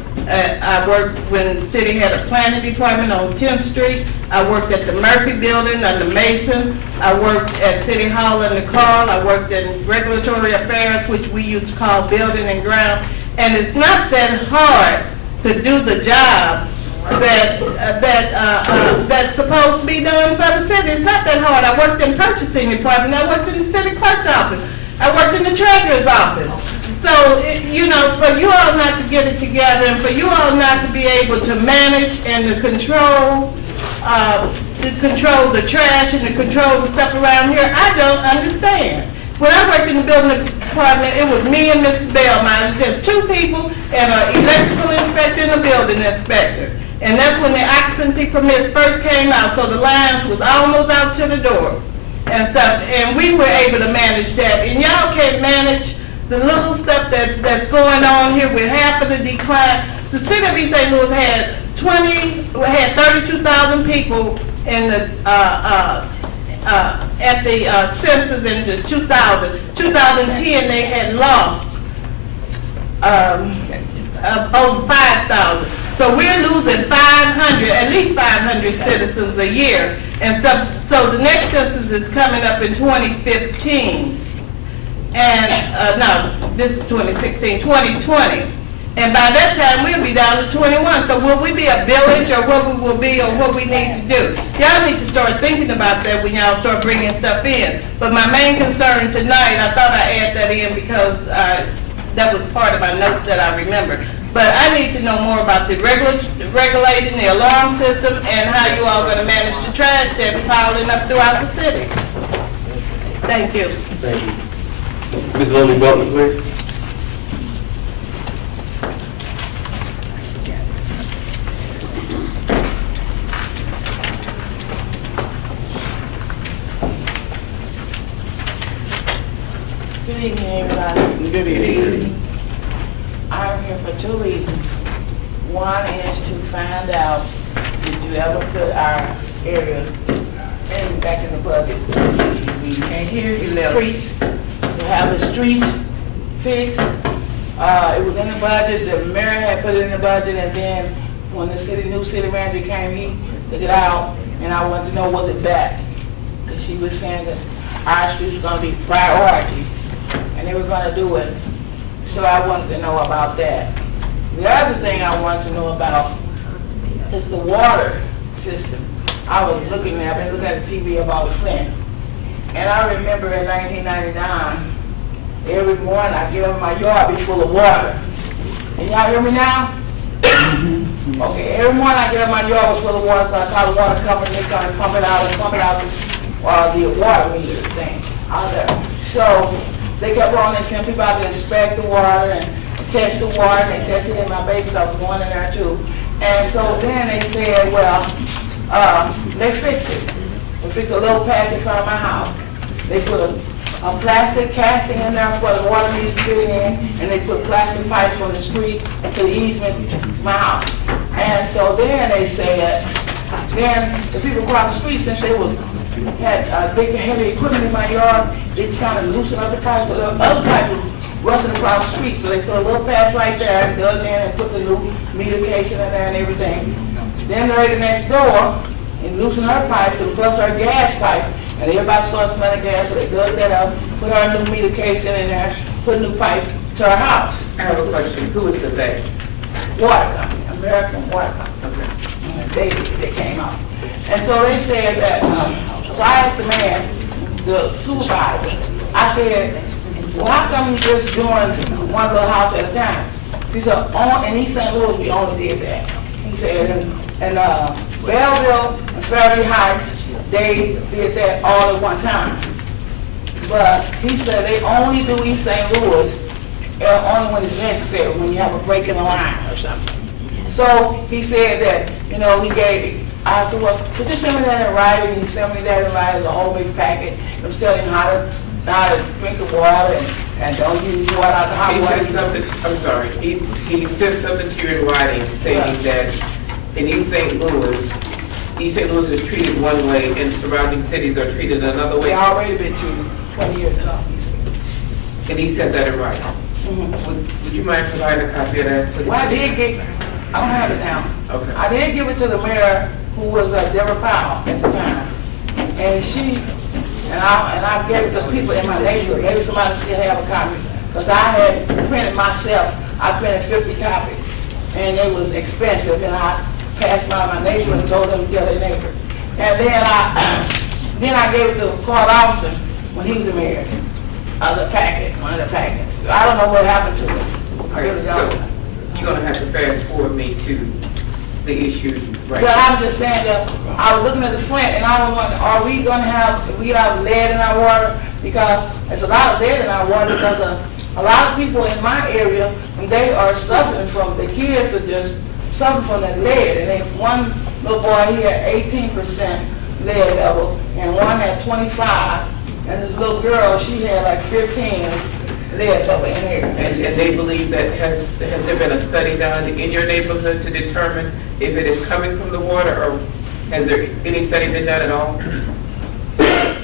when the city had a planning department on 10th Street. I worked at the Murphy Building under Mason. I worked at City Hall under Carl. I worked in regulatory affairs, which we used to call building and ground. And it's not that hard to do the jobs that's supposed to be done for the city. It's not that hard. I worked in purchasing department. I worked in the city clerk's office. I worked in the treasurer's office. So, for you all not to get it together, and for you all not to be able to manage and to control the trash and to control the stuff around here, I don't understand. When I worked in the building department, it was me and Mr. Bellmont. It was just two people and an electrical inspector and a building inspector. And that's when the occupancy permits first came out, so the lines was almost out to the door and stuff. And we were able to manage that. And y'all can't manage the little stuff that's going on here with half of the decline. The city of East St. Louis had 32,000 people in the at the census in the 2000. 2010 they had lost over 5,000. So we're losing 500, at least 500 citizens a year and stuff. So the next census is coming up in 2015. And, no, this is 2016, 2020. And by that time, we'll be down to 21. So will we be a village, or what we will be, or what we need to do? Y'all need to start thinking about that when y'all start bringing stuff in. But my main concern tonight, I thought I'd add that in because that was part of my notes that I remember. But I need to know more about the regulating the alarm system and how you all going to manage the trash that's piling up throughout the city. Thank you. Thank you. Ms. Lily Butler, please. Good evening, everybody. Good evening. I'm here for two reasons. One is to find out, did you ever put our area back in the budget? We can't hear you. Streets, to have the streets fixed. It was in the budget, the mayor had put it in the budget, and then when the new city manager came, he took it out, and I wanted to know, was it back? Because she was saying that our streets were going to be priority, and they were going to do it. So I wanted to know about that. The other thing I wanted to know about is the water system. I was I've been looking at the TV about Flint. And I remember in 1999, every morning I get up in my yard, be full of water. And y'all hear me now? Okay, every morning I get up in my yard was full of water, so I call the water company, they come and pump it out the water meter thing out there. So they kept on and sending people out to inspect the water and test the water, and they tested it in my babies. I was going in there too. And so then they said, well, they fixed it. They fixed a little patch in front of my house. They put a plastic casting in there for the water meter to fit in, and they put plastic pipes from the street to the easement to my house. And so then they said, then the people across the street, since they had big heavy equipment in my yard, they kind of loosened up the pipes, but the other pipe was rusting across the street. So they put a little patch right there and dug in and put the new meter casing in there and everything. Then the lady next door and loosened her pipes and plus her gas pipe. And everybody started smelling gas, so they dug that up, put her new meter casing in there, put a new pipe to her house. I have a question. Who is the they? Water company, American Water Company. Okay. They came out. And so they said that, so I asked the man, the supervisor, I said, well, how come you just doing one little house at a time? He said, in East St. Louis, we only did that. He said, in Belleville and Fairview Heights, they did that all at one time. But he said they only do East St. Louis only when it's necessary, when you have a break in the line or something. So he said that, he gave, I said, well, could you send me that in writing? He sent me that in writing, a whole big packet. It was telling him how to drink the water and don't use water out the hot He water. said something, I'm sorry, he sent something to you in writing stating that in East St. Louis is treated one way and surrounding cities are treated another way. They already been treated 20 years ago. And he said that in writing. Would you mind providing a copy of that to the Well, city? I don't have it now. Okay. I did give it to the mayor, who was Deborah Powell at the time. And I gave it to people in my neighborhood. Maybe somebody still have a copy. Because I had printed myself, I printed 50 copies. And it was expensive, and I passed by my neighbor and told them to tell their neighbor. And then I gave it to Claude Austin when he was the mayor. One of the packets. I don't know what happened to it. I really don't. So you're going to have to fast forward me to the issue right Well, now. I'm just saying that I was looking at the Flint, and I was wondering, are we going to have lead in our water? Because there's a lot of lead in our water because a lot of people in my area, they are suffering from, the kids are just suffering from the lead. And then one little boy, he had 18% lead level, and one had 25, and this little girl, she had like 15 lead level in here. And they believe that, has there been a study done in your neighborhood to determine if it is coming from the water, or has there any study been done at all?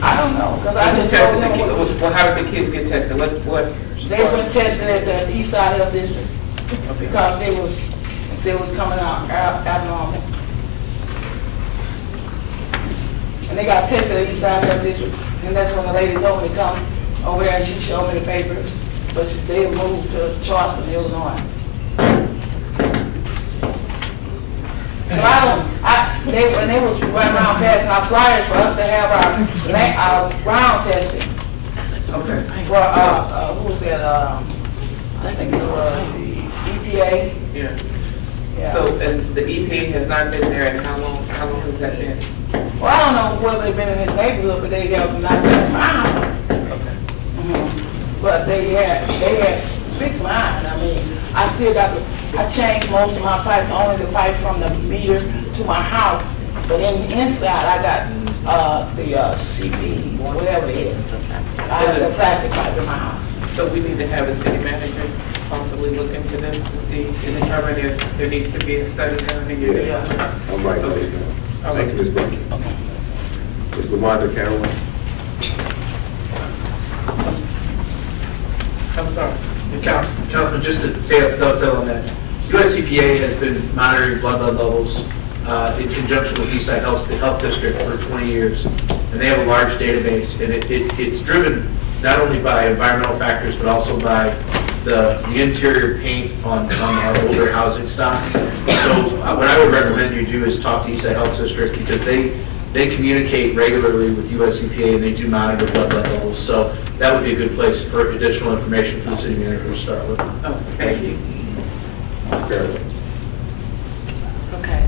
I don't know, because I Who just tested told the them kids? Well, how did the kids get tested? What? they were tested at the East Side Health District because they was coming out abnormal. And they got tested at East Side Health District, and that's when the lady told me to come over there and she showed me the papers, but they moved to Charleston, Illinois. So when they was running around passing out flyers for us to have our ground testing. Okay. For, who was that, I think it was the EPA. Yeah. Yeah. So, and the EPA has not been there, and how long has that been? Well, I don't know whether they've been in his neighborhood, but they have not been in my house. Okay. But they had fixed mine. I mean, I still got I changed most of my pipes, only the pipe from the meter to my house. But in the inside, I got the CP, whatever it is. I have the plastic pipe in my house. So we need to have the city manager possibly look into this to see and determine if there needs to be a study done in your Yeah. neighborhood. I'm right on it now. Thank you, Ms. Bucky. Ms. LaWanda Carroll. I'm sorry. Councilman, just to dovetail on that, US EPA has been monitoring blood levels in conjunction with Eastside Health District for 20 years, and they have a large database, and it's driven not only by environmental factors, but also by the interior paint on our older housing stock. So what I would recommend you do is talk to Eastside Health District, because they communicate regularly with US EPA, and they do monitor blood levels. So that would be a good place for additional information for the city manager to start with. Oh, thank you. Carroll. Okay,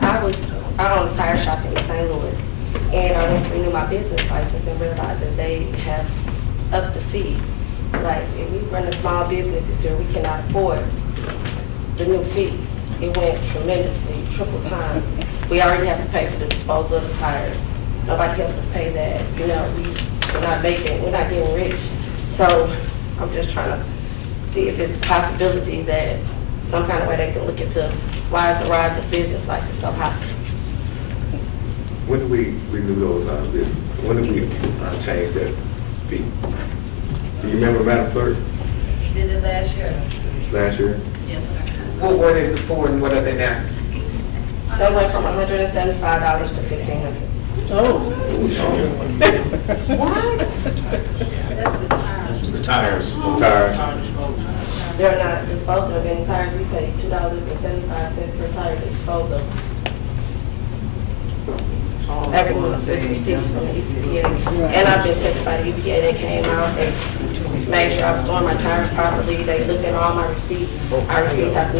I own a tire shop in St. Louis, and I went to renew my business license and realized that they have upped the fee. Like, if we run a small business this year, we cannot afford the new fee. It went tremendously, triple time. We already have to pay for the disposal of the tires. Nobody helps us pay that. We're not getting rich. So I'm just trying to see if it's a possibility that some kind of way they can look into why is the rise of business license so high. When did we renew those business? When did we change that fee? Do you remember, Madam Clerk, Did it last year? last year? Yes, sir. What were they before and what are they now? They went from $175 to $1,500. Oh. What? That's the tires. The tires. Tires. They're not disposed of any tires. We pay $2.75 per tire to dispose of. Every month, there's receipts from the EPA. And I've been tested by the EPA. They came out and made sure I was storing my tires properly. They looked at all my receipts. Our receipts have to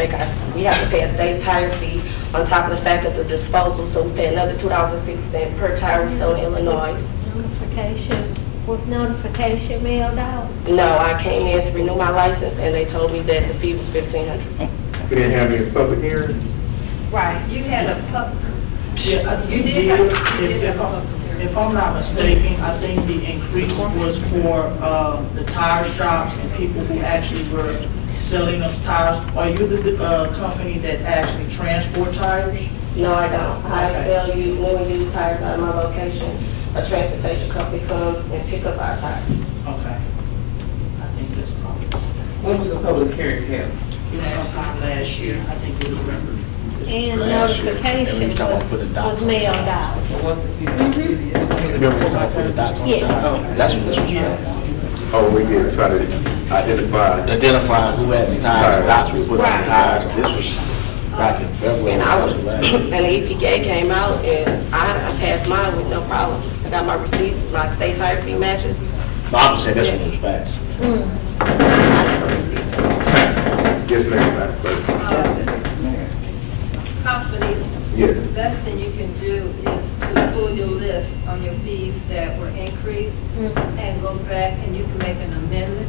we have to pay a state tire fee on top of the fact of the disposal, so we pay another $2.50 per tire we sell in Illinois. Was notification mailed out? No, I came in to renew my license, and they told me that the fee was $1,500. We didn't have any public hearing? Right, you had a public, Yeah, I think you you did did. have, you did have a public hearing. If I'm not mistaken, I think the increase was for the tire shops and people who actually were selling those tires. Are you the company that actually transport tires? No, I don't. I Okay. sell new and used tires out of my location. A transportation company comes and pick up our tires. Okay. I think that's probably, When was the public hearing held? it was sometime last year, I think you remember. And notification was mailed out. Remember we talked about the dots on the Yeah. tire? That's what this was for. Oh, we did try to identify. Identify who had the tires, dots we put on Right. the tires. This was back in February. And I was, March of last and year. the EPA came out, and I passed mine with no problem. I got my receipts, my state tire fee matches. No, I'm just saying this one was fast. I never received it. Yes, ma'am, Madam Clerk. Councilman Easter. Yes. The best thing you can do is to pull your list on your fees that were increased and go back and you can make an amendment.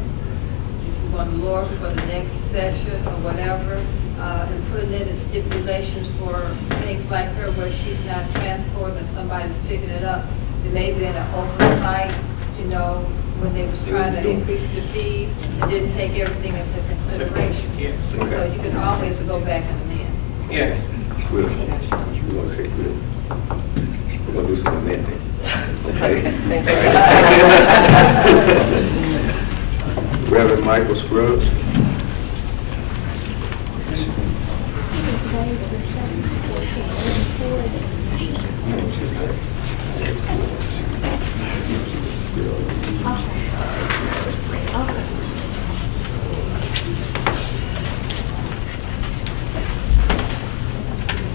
You can go on the Lord for the next session or whatever, and put in the stipulations for things like her where she's not transporting or somebody's picking it up. There may be an oversight, when they was trying to increase the fees, and didn't take everything into consideration. Yes. So you can always go back and amend. Yes. We're gonna say we're gonna do some amending. Okay? Reverend Michael Scruggs.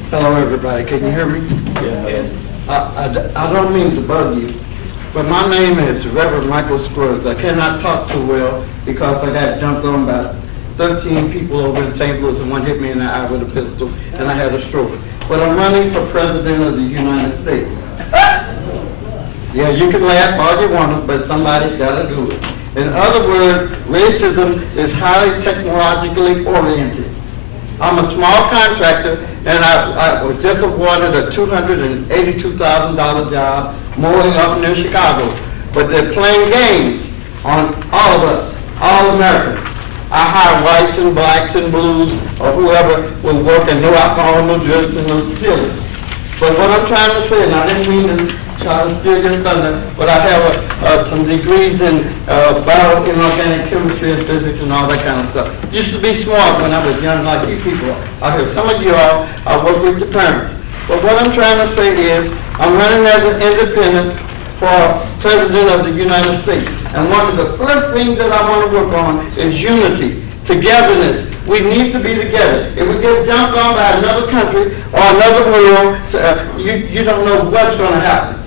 Hello, everybody. Can you hear me? Yes. I don't mean to bug you, but my name is Reverend Michael Scruggs. I cannot talk too well because I got jumped on by 13 people over in St. Louis, and one hit me in the eye with a pistol, and I had a stroke. But I'm running for President of the United States. Yeah, you can laugh all you want, but somebody's got to do it. In other words, racism is highly technologically oriented. I'm a small contractor, and I was just awarded a $282,000 job mowing up near Chicago. But they're playing games on all of us, all Americans. I hire whites and blacks and blues or whoever will work, and no alcohol, no drugs, and no stealing. But what I'm trying to say, and I didn't mean to try to steal your thunder, but I have some degrees in inorganic chemistry and physics and all that kind of stuff. Used to be smart when I was young, like you people. I hear some of you all, I work with your parents. But what I'm trying to say is, I'm running as an independent for President of the United States. And one of the first things that I want to work on is unity, togetherness. We need to be together. If we get jumped on by another country or another world, you don't know what's going to happen.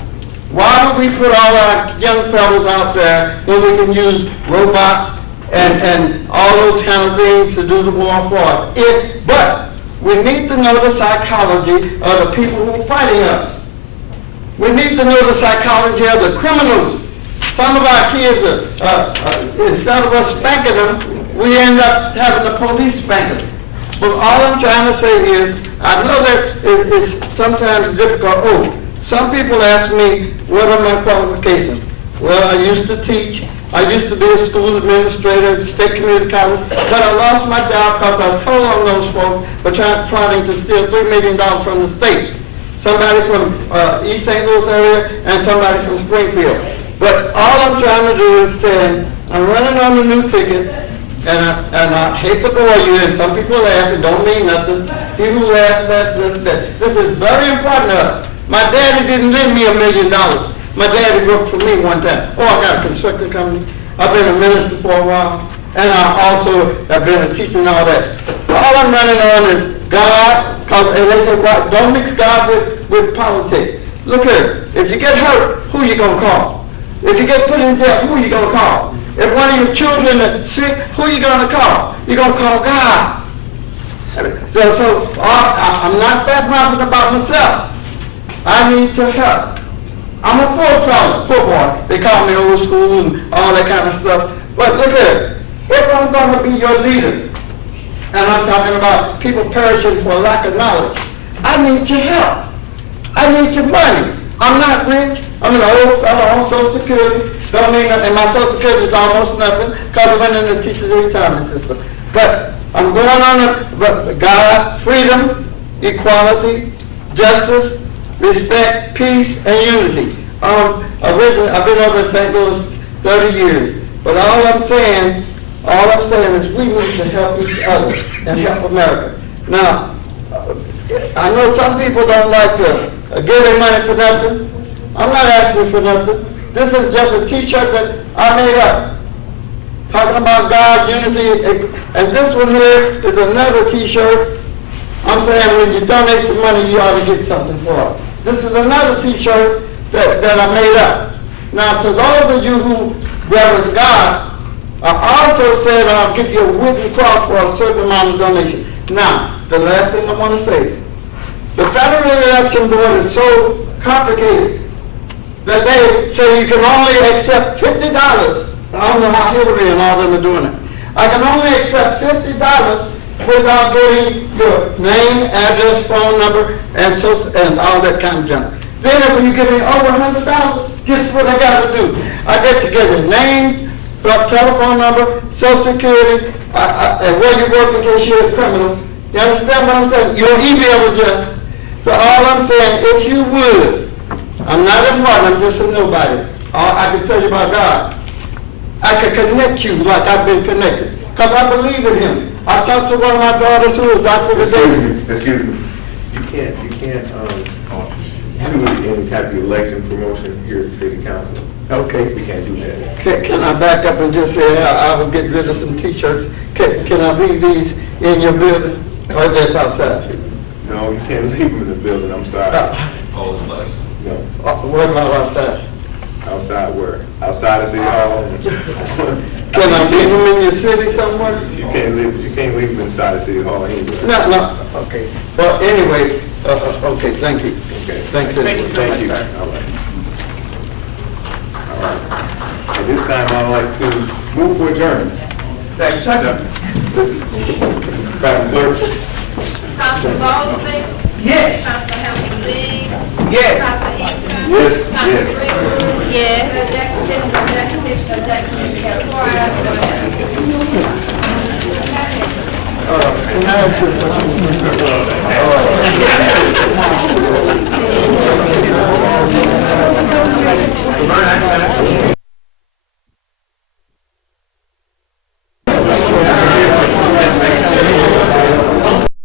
Why don't we put all our young fellows out there when we can use robots and all those kind of things to do the war for us? But we need to know the psychology of the people who are fighting us. We need to know the psychology of the criminals. Some of our kids, instead of us spanking them, we end up having the police spank them. But all I'm trying to say is, I know that it's sometimes difficult. Some people ask me, what are my qualifications? Well, I used to teach. I used to be a school administrator at State Community College, but I lost my job because I told on those folks for trying to steal $3 million from the state. Somebody from East St. Louis area and somebody from Springfield. But all I'm trying to do is say, I'm running on the new ticket, and I hate to bore you, and some people laugh, it don't mean nothing. People laugh, that. This is very important to us. My daddy didn't lend me $1 million. My daddy worked for me one time. I got a construction company. I've been a minister for a while, and I also have been a teacher and all that. All I'm running on is God, and they say, don't mix God with politics. Look here, if you get hurt, who you gonna call? If you get put in jail, who you gonna call? If one of your children is sick, who you gonna call? You're gonna call God. I'm not bad-mouthing about myself. I need to help. I'm a poor fella, poor boy. They call me old school and all that kind of stuff. But look here, if I'm gonna be your leader, and I'm talking about people perishing for lack of knowledge, I need your help. I need your money. I'm not rich. I'm an old fellow on Social Security. Don't mean nothing. My Social Security is almost nothing because I went in the teacher's retirement system. But I'm going on but God, freedom, equality, justice, respect, peace, and unity. Originally, I've been over in St. Louis 30 years. But all I'm saying is we need to help each other and help America. Now, I know some people don't like to give their money for nothing. I'm not asking for nothing. This is just a t-shirt that I made up. Talking about God's unity. And this one here is another t-shirt. I'm saying when you donate some money, you ought to get something for it. This is another t-shirt that I made up. Now, to those of you who reverence God, I also said I'll give you a wooden cross for a certain amount of donation. Now, the last thing I want to say, the Federal Election Board is so complicated that they say you can only accept $50. I don't know how Hillary and all them are doing it. I can only accept $50 without getting your name, address, phone number, and all that kind of junk. Then if you give me over $100, guess what I got to do? I get to get a name, telephone number, Social Security, and where you work in case you're a criminal. You understand what I'm saying? Your email address. So all I'm saying, if you would, I'm not important, I'm just a nobody. I can tell you about God. I can connect you like I've been connected, because I believe in Him. I talked to one of my daughters who was Dr. Excuse me. You can't do any type of election promotion here at the city council. Okay. We can't do that. Can I back up and just say I will get rid of some t-shirts? Can I leave these in your building or just outside? No, you can't leave them in the building, I'm sorry. No. What about outside? Outside where? Outside of City Hall? Can I leave them in your city somewhere? You can't leave them inside of City Hall anywhere. No, okay. Well, anyway, okay, thank you. Okay. Thanks. Thank you. All right. All right. At this time, I'd like to move for adjournment. Second. Madam Clerk. Councilman Ballston? Yes. Councilman Hamilton Dean? Yes. Councilman Eastern? Yes, Councilman yes. Greenwood? Yes. Can I ask you a question?